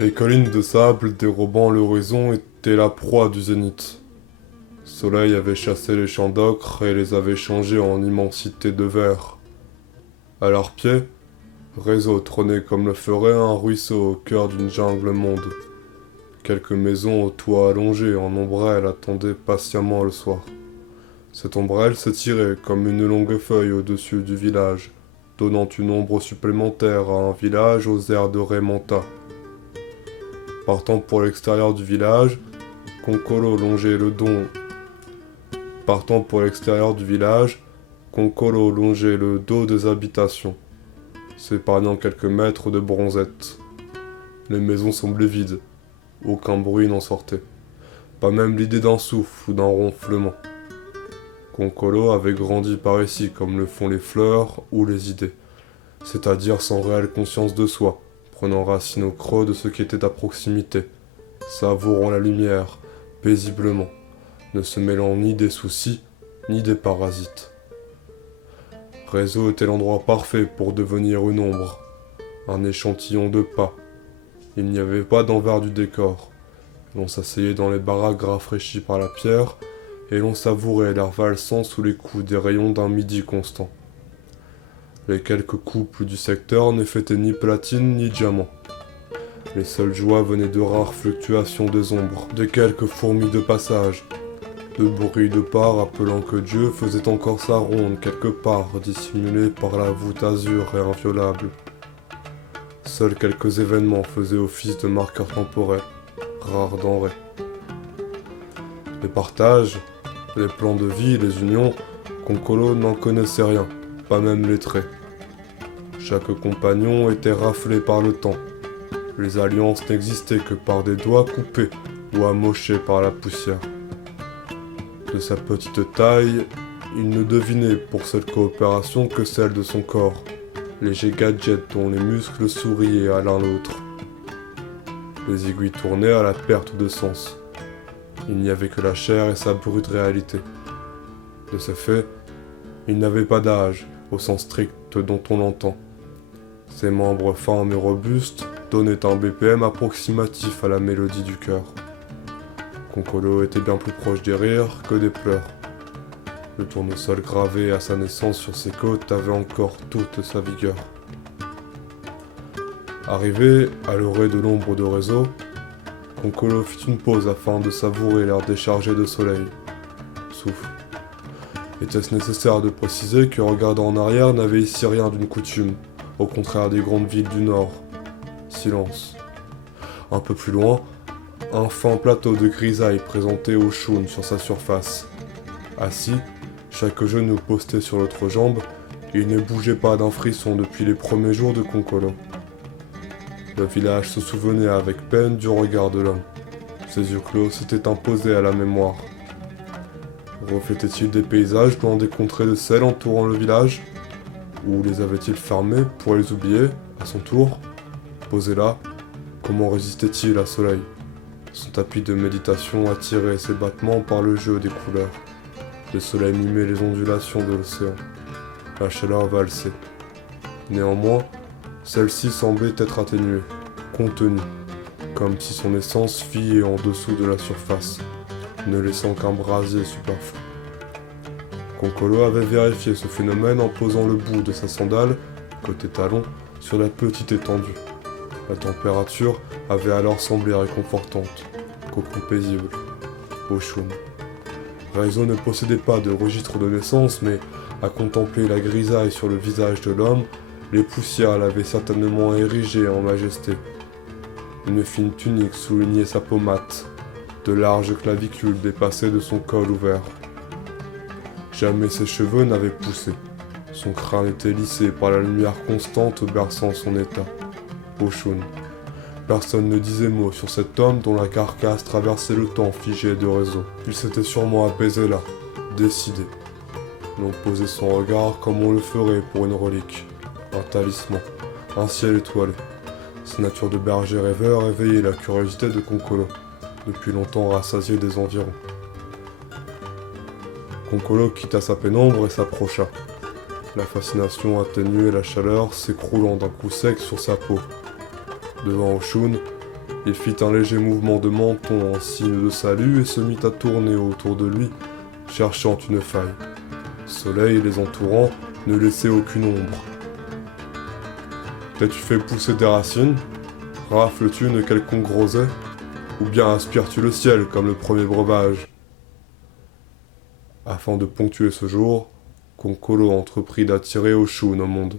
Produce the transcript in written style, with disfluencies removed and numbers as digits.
Les collines de sable dérobant l'horizon étaient la proie du zénith. Le soleil avait chassé les champs d'ocre et les avait changés en immensité de verre. À leurs pieds, Réseau trônait comme le ferait un ruisseau au cœur d'une jungle monde. Quelques maisons au toit allongé en ombrelle attendaient patiemment le soir. Cette ombrelle s'étirait comme une longue feuille au-dessus du village, donnant une ombre supplémentaire à un village aux airs de Raymanta. Partant pour l'extérieur du village, Concolo longeait le don. Partant pour l'extérieur du village, Concolo longeait le dos des habitations, s'épargnant quelques mètres de bronzette. Les maisons semblaient vides, aucun bruit n'en sortait, pas même l'idée d'un souffle ou d'un ronflement. Concolo avait grandi par ici comme le font les fleurs ou les idées, c'est-à-dire sans réelle conscience de soi, prenant racine au creux de ce qui était à proximité, savourant la lumière, paisiblement, ne se mêlant ni des soucis, ni des parasites. Réseau était l'endroit parfait pour devenir une ombre, un échantillon de pas. Il n'y avait pas d'envers du décor. L'on s'asseyait dans les baraques rafraîchies par la pierre, et l'on savourait l'air valsant sous les coups des rayons d'un midi constant. Les quelques couples du secteur ne fêtaient ni platine ni diamant. Les seules joies venaient de rares fluctuations des ombres, de quelques fourmis de passage, de bruits de pas rappelant que Dieu faisait encore sa ronde quelque part, dissimulée par la voûte azur et inviolable. Seuls quelques événements faisaient office de marqueurs temporels, rares denrées. Les partages, les plans de vie, les unions, Concolo n'en connaissait rien, pas même les traits. Chaque compagnon était raflé par le temps. Les alliances n'existaient que par des doigts coupés ou amochés par la poussière. De sa petite taille, il ne devinait pour cette coopération que celle de son corps, léger gadget dont les muscles souriaient à l'un l'autre. Les aiguilles tournaient à la perte de sens. Il n'y avait que la chair et sa brute réalité. De ce fait, il n'avait pas d'âge, au sens strict dont on l'entend. Ses membres fins et robustes donnaient un BPM approximatif à la mélodie du cœur. Concolo était bien plus proche des rires que des pleurs. Le tournesol gravé à sa naissance sur ses côtes avait encore toute sa vigueur. Arrivé à l'orée de l'ombre de Réseau, Concolo fit une pause afin de savourer l'air déchargé de soleil. Souffle. Était-ce nécessaire de préciser que regardant en arrière n'avait ici rien d'une coutume, au contraire des grandes villes du Nord. Silence. Un peu plus loin, un fin plateau de grisaille présentait Oshun sur sa surface. Assis, chaque genou posté sur l'autre jambe, il ne bougeait pas d'un frisson depuis les premiers jours de Concolo. Le village se souvenait avec peine du regard de l'homme. Ses yeux clos s'étaient imposés à la mémoire. Reflétait-il des paysages dans des contrées de sel entourant le village? Ou les avait-il fermés pour les oublier, à son tour? Posé là, comment résistait-il à soleil? Son tapis de méditation attirait ses battements par le jeu des couleurs. Le soleil mimait les ondulations de l'océan. La chaleur valsait. Néanmoins, celle-ci semblait être atténuée, contenue, comme si son essence fuyait en dessous de la surface, ne laissant qu'un brasier superflu. Concolo avait vérifié ce phénomène en posant le bout de sa sandale, côté talon, sur la petite étendue. La température avait alors semblé réconfortante, cocon paisible, Oshun. Réseau ne possédait pas de registre de naissance, mais à contempler la grisaille sur le visage de l'homme, les poussières l'avaient certainement érigé en majesté. Une fine tunique soulignait sa peau mate, de larges clavicules dépassaient de son col ouvert. Jamais ses cheveux n'avaient poussé. Son crâne était lissé par la lumière constante berçant son état. Oshun. Personne ne disait mot sur cet homme dont la carcasse traversait le temps figé de Réseau. Il s'était sûrement apaisé là, décidé. L'on posait son regard comme on le ferait pour une relique. Un talisman, un ciel étoilé. Sa nature de berger rêveur éveillait la curiosité de Concolo, depuis longtemps rassasié des environs. Concolo quitta sa pénombre et s'approcha. La fascination atténuait la chaleur s'écroulant d'un coup sec sur sa peau. Devant Oshun, Il fit un léger mouvement de menton en signe de salut et se mit à tourner autour de lui, cherchant une faille. Soleil, les entourant, ne laissait aucune ombre. T'as-tu fait pousser des racines? Rafles-tu une quelconque rosée? Ou bien aspires-tu le ciel comme le premier breuvage? Afin de ponctuer ce jour, Konkolo entreprit d'attirer Oshun au monde.